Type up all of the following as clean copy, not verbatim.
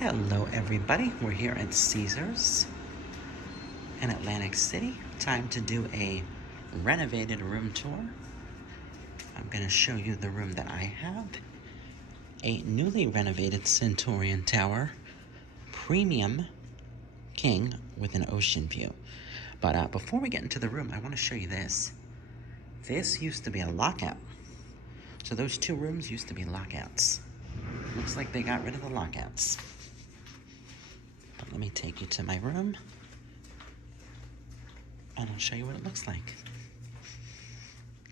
Hello everybody, we're here at Caesars in Atlantic City. Time to do a renovated room tour. I'm going to show you the room that I have. A newly renovated Centurion Tower, premium king with an ocean view. But before we get into the room, I want to show you this. This used to be a lockout. So those two rooms used to be lockouts. Looks like they got rid of the lockouts. But let me take you to my room, and I'll show you what it looks like.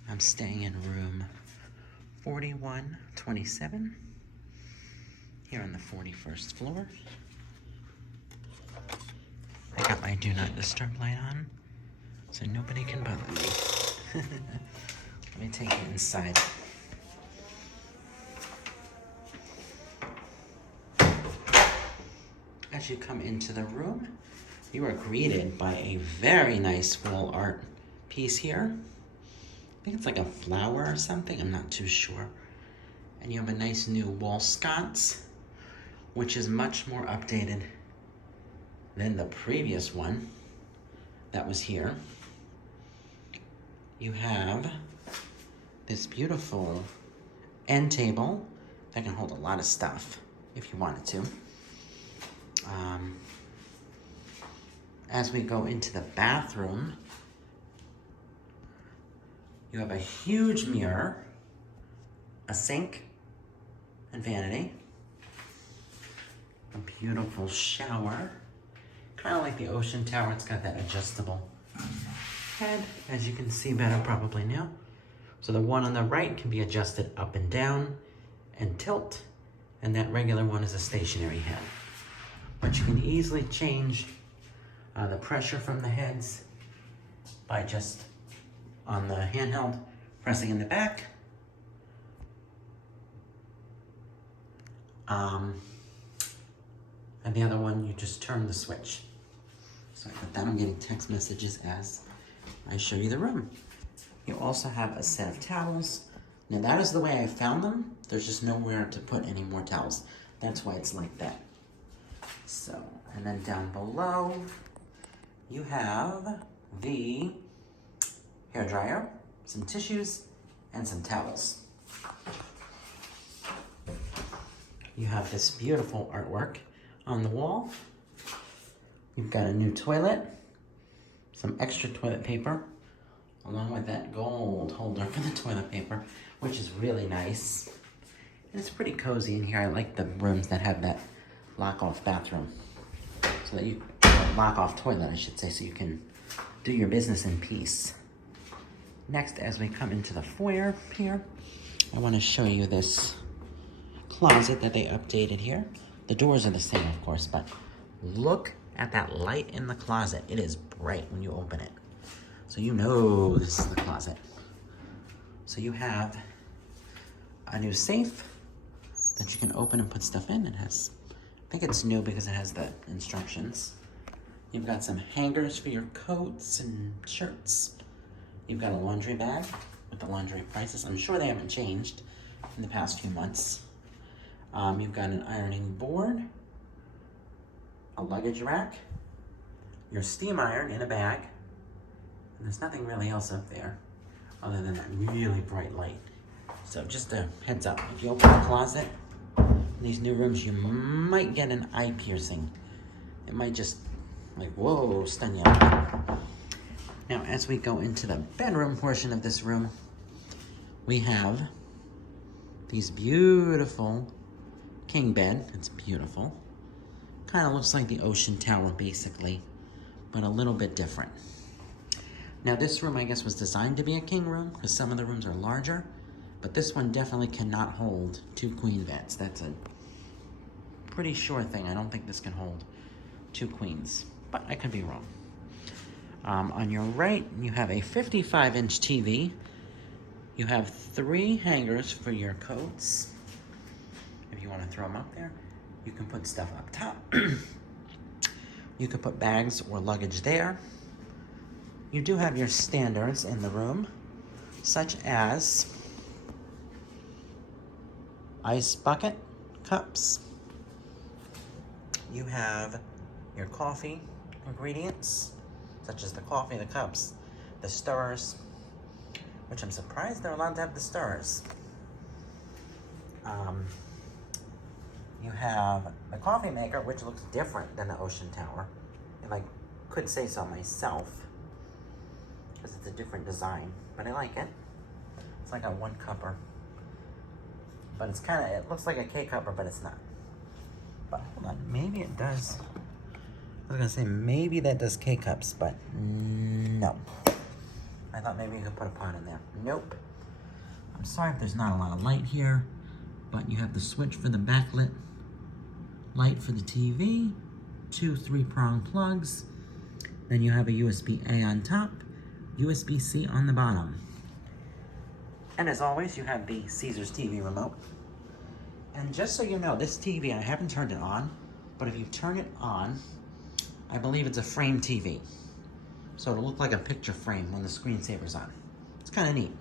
I'm staying in room 4127 here on the 41st floor. I got my do not disturb light on, so nobody can bother me. Let me take you inside. As you come into the room, you are greeted by a very nice wall art piece here. I think it's like a flower or something, I'm not too sure. And you have a nice new wall sconce, which is much more updated than the previous one that was here. You have this beautiful end table that can hold a lot of stuff if you wanted to. As we go into the bathroom, you have a huge mirror, a sink and vanity, a beautiful shower, kind of like the ocean tower. It's got that adjustable head, as you can see better probably now. So the one on the right can be adjusted up and down and tilt, and that regular one is a stationary head. But you can easily change the pressure from the heads by just on the handheld pressing in the back. And the other one, you just turn the switch. Sorry about that, I'm getting text messages as I show you the room. You also have a set of towels. Now that is the way I found them. There's just nowhere to put any more towels. That's why it's like that. So, and then down below, you have the hairdryer, some tissues, and some towels. You have this beautiful artwork on the wall. You've got a new toilet, some extra toilet paper, along with that gold holder for the toilet paper, which is really nice. And it's pretty cozy in here. I like the rooms that have that lock-off bathroom, so that you lock-off toilet, I should say, so you can do your business in peace. Next, as we come into the foyer here, I want to show you this closet that they updated here. The doors are the same, of course, but look at that light in the closet. It is bright when you open it, so you know this is the closet. So you have a new safe that you can open and put stuff in. It has, I think it's new because it has the instructions. You've got some hangers for your coats and shirts. You've got a laundry bag with the laundry prices. I'm sure they haven't changed in the past few months. You've got an ironing board, a luggage rack, your steam iron in a bag, and there's nothing really else up there other than that really bright light. So just a heads up, if you open the closet in these new rooms, you might get an eye piercing. It might just, like, whoa, stun you. Now, as we go into the bedroom portion of this room, we have these beautiful king bed. It's beautiful. Kind of looks like the ocean tower, basically, but a little bit different. Now, this room, I guess, was designed to be a king room, because some of the rooms are larger, but this one definitely cannot hold 2 queen beds. That's a pretty sure thing. I don't think this can hold 2 queens, but I could be wrong. On your right, you have a 55-inch TV. You have 3 hangers for your coats. If you want to throw them up there, you can put stuff up top. You could put bags or luggage there. You do have your standards in the room, such as ice bucket, cups, you have your coffee ingredients, such as the coffee, the cups, the stirrers, which I'm surprised they're allowed to have the stirrers. You have the coffee maker, which looks different than the Ocean Tower. And I could say so myself, because it's a different design, but I like it. It's like a one cupper, but it's kind of, it looks like a K cupper, but it's not. But hold on, maybe it does. I was gonna say maybe that does K cups, but no. I thought maybe you could put a pot in there. Nope. I'm sorry if there's not a lot of light here, but you have the switch for the backlit light for the TV, 2 3-prong plugs, then you have a USB-A on top, USB-C on the bottom. And as always, you have the Caesars TV remote. And just so you know, this TV, I haven't turned it on, but if you turn it on, I believe it's a frame TV. So it'll look like a picture frame when the screensaver's on. It's kind of neat.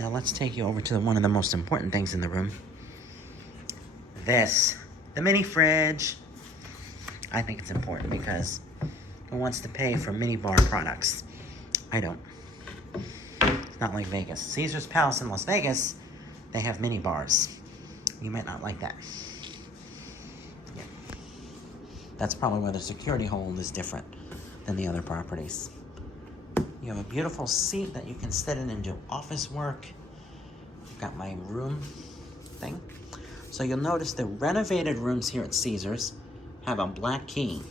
Now let's take you over to one of the most important things in the room. The mini fridge. I think it's important because who wants to pay for mini bar products? I don't. It's not like Vegas. Caesar's Palace in Las Vegas, they have mini bars. You might not like that. Yeah. That's probably where the security hold is different than the other properties. You have a beautiful seat that you can sit in and do office work. I've got my room thing. So you'll notice the renovated rooms here at Caesars have a black key.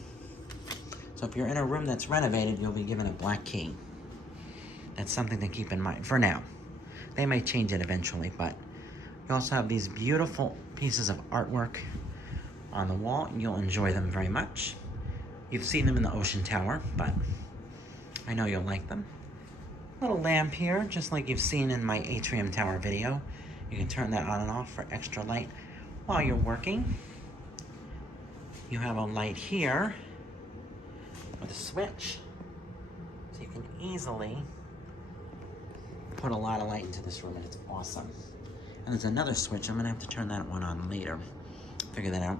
So if you're in a room that's renovated, you'll be given a black key. That's something to keep in mind for now. They may change it eventually, but you also have these beautiful pieces of artwork on the wall. You'll enjoy them very much. You've seen them in the Ocean Tower, but I know you'll like them. Little lamp here, just like you've seen in my Atrium Tower video. You can turn that on and off for extra light while you're working. You have a light here with a switch, so you can easily put a lot of light into this room, and it's awesome. And there's another switch. I'm gonna have to turn that one on later. Figure that out.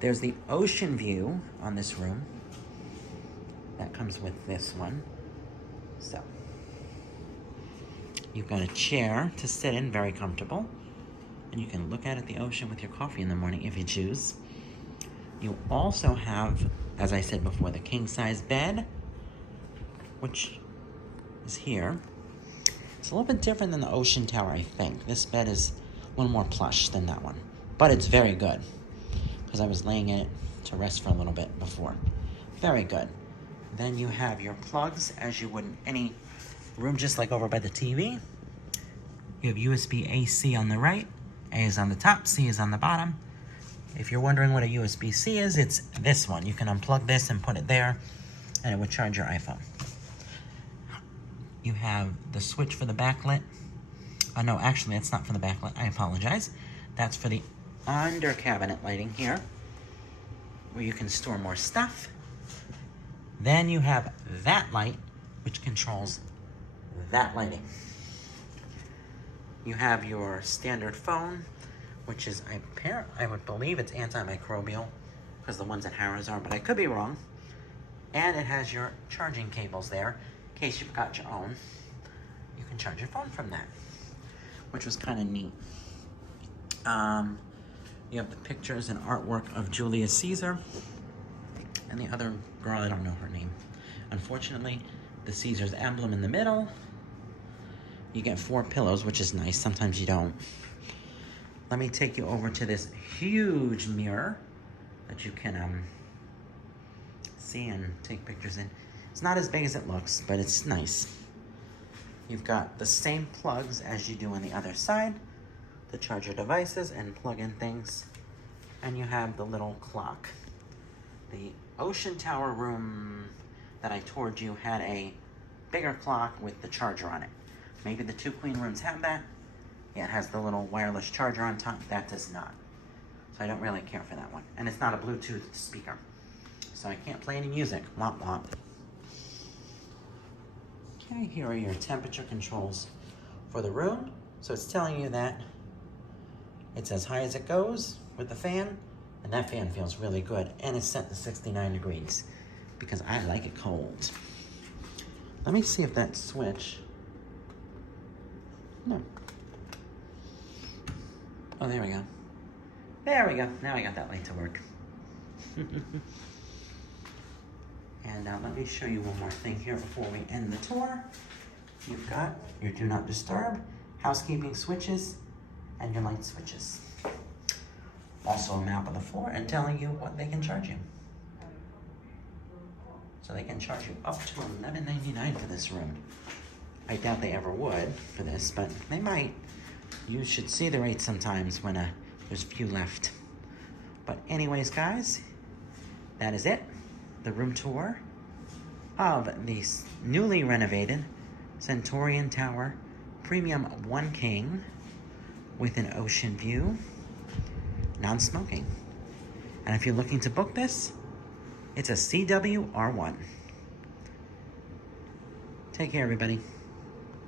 There's the ocean view on this room. That comes with this one. So, you've got a chair to sit in, very comfortable. And you can look out at the ocean with your coffee in the morning if you choose. You also have, as I said before, the king-size bed, which is here. It's a little bit different than the Ocean Tower, I think. This bed is a little more plush than that one. But it's very good, because I was laying in it to rest for a little bit before. Very good. Then you have your plugs, as you would in any room, just like over by the TV. You have USB-AC on the right, A is on the top, C is on the bottom. If you're wondering what a USB-C is, it's this one. You can unplug this and put it there, and it would charge your iPhone. You have the switch for the backlit. No, actually, that's not for the backlit. I apologize. That's for the under cabinet lighting here, where you can store more stuff. Then you have that light, which controls that lighting. You have your standard phone, which is, I would believe it's antimicrobial, because the ones at Harrah's are, but I could be wrong. And it has your charging cables there, in case you've got your own. You can charge your phone from that, which was kind of neat. You have the pictures and artwork of Julius Caesar, and the other girl, I don't know her name. Unfortunately, the Caesar's emblem in the middle. You get 4 pillows, which is nice. Sometimes you don't. Let me take you over to this huge mirror that you can see and take pictures in. It's not as big as it looks, but it's nice. You've got the same plugs as you do on the other side to charge your devices and plug in things. And you have the little clock. The Ocean Tower room that I toured you had a bigger clock with the charger on it. Maybe the 2 queen rooms have that. Yeah, it has the little wireless charger on top. That does not. So I don't really care for that one. And it's not a Bluetooth speaker. So I can't play any music. Womp womp. Okay, here are your temperature controls for the room. So it's telling you that it's as high as it goes with the fan, And that fan feels really good. And it's set to 69 degrees because I like it cold. Let me see if that switch, no. Oh, there we go. There we go. Now I got that light to work. And let me show you one more thing here before we end the tour. You've got your do not disturb, housekeeping switches, and your light switches. Also a map of the floor and telling you what they can charge you. So they can charge you up to $11.99 for this room. I doubt they ever would for this, but they might. You should see the rates sometimes when there's few left. But anyways, guys, that is it. The room tour of the newly renovated Centurion Tower Premium 1 King with an ocean view, non-smoking. And if you're looking to book this, it's a CWR1. Take care, everybody.